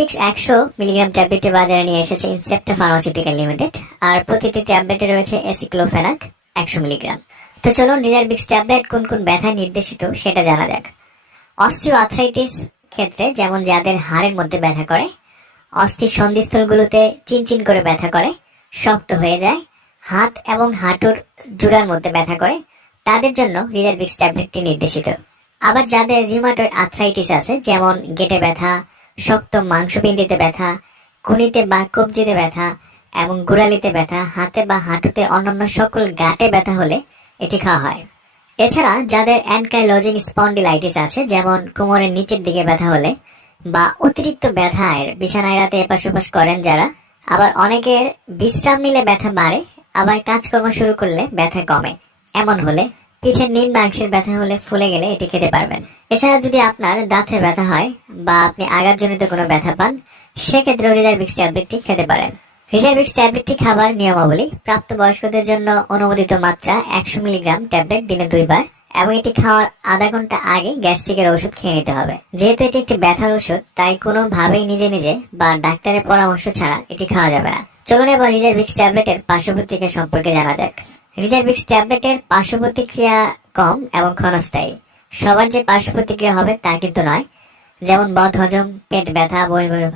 রিজারভিক্স 100 milligram ট্যাবলেটটি বাজারে নিয়ে এসেছে ইনসেপ্টা ফার্মাসিউটিক্যাল লিমিটেড। আর প্রতিটি ট্যাবলেটে রয়েছে এসিক্লোফেনাক 100 মিলিগ্রাম। তো চলুন রিজারভিক্স ট্যাবলেট কোন কোন ব্যথায় নির্দেশিত সেটা জানা যাক। অস্টিও আর্থ্রাইটিস ক্ষেত্রে, যেমন যাদের হাড়ের মধ্যে ব্যথা করে, অস্থির সন্ধিস্থলগুলোতে চিনচিন করে ব্যথা করে, শক্ত হয়ে যায়, হাত এবং হাঁটুর জোড়ার মধ্যে ব্যথা করে, তাদের জন্য রিজারভিক্স ট্যাবলেটটি নির্দেশিত। আবার যাদের রিউমাটয়েড আর্থ্রাইটিস আছে, যেমন গেটে ব্যথা, শক্ত মাংসপিণ্ডিতে ব্যথা, কুনিতে বা কবজিতে ব্যথা এবং গোড়ালিতে ব্যথা, হাতে বা হাঁটুতে অন্যান্য সকল গাঁটে ব্যথা হলে এটি খাওয়া হয়। এছাড়া যাদের অ্যানকাইলোজিং স্পন্ডিলাইটিস আছে, যেমন কোমরের নিচের দিকে ব্যথা হলে বা অতিরিক্ত ব্যথায় বিছানায় রাতে এপাশ ওপাশ করেন যারা, আবার অনেকের বিশ্রাম নিলে ব্যথা বাড়ে, আবার কাজকর্ম শুরু করলে ব্যথা কমে, এমন হলে, পিঠের নিম্নাংশের ব্যথা হলে ফুলে গেলে এটি খেতে পারবেন। এছাড়া যদি আপনার দাঁতে ব্যথা হয় বা আপনি আঘাতজনিত কোনো ব্যথা পান, সেক্ষেত্রে রিজারভিক্স ট্যাবলেটটি খেতে পারেন। রিজারভিক্স ট্যাবলেটটি খাবার নিয়মাবলী: প্রাপ্তবয়স্কদের জন্য অনুমোদিত মাত্রা 100 মিলিগ্রাম ট্যাবলেট দিনে 2 বার, এবং এটি খাওয়ার আধা ঘন্টা আগে গ্যাস্ট্রিকের ওষুধ খেয়ে নিতে হবে। যেহেতু এটি একটি ব্যথার ওষুধ, তাই কোনোভাবেই নিজে নিজে বা ডাক্তারের পরামর্শ ছাড়া এটি খাওয়া যাবে না। চলুন এবার রিজারভিক্স ট্যাবলেটের পার্শ্ব প্রতিক্রিয়া সম্পর্কে জানা যাক। রিজারভিক্স ট্যাবলেটের পার্শ্ব প্রতিক্রিয়া কম এবং ক্ষণস্থায়ী। সবার যে পার্শ্ব প্রতিক্রিয়া হবে তা কিন্তু নয়, যেমন বদহজম, পেট ব্যথা, বমি বমি ভাব।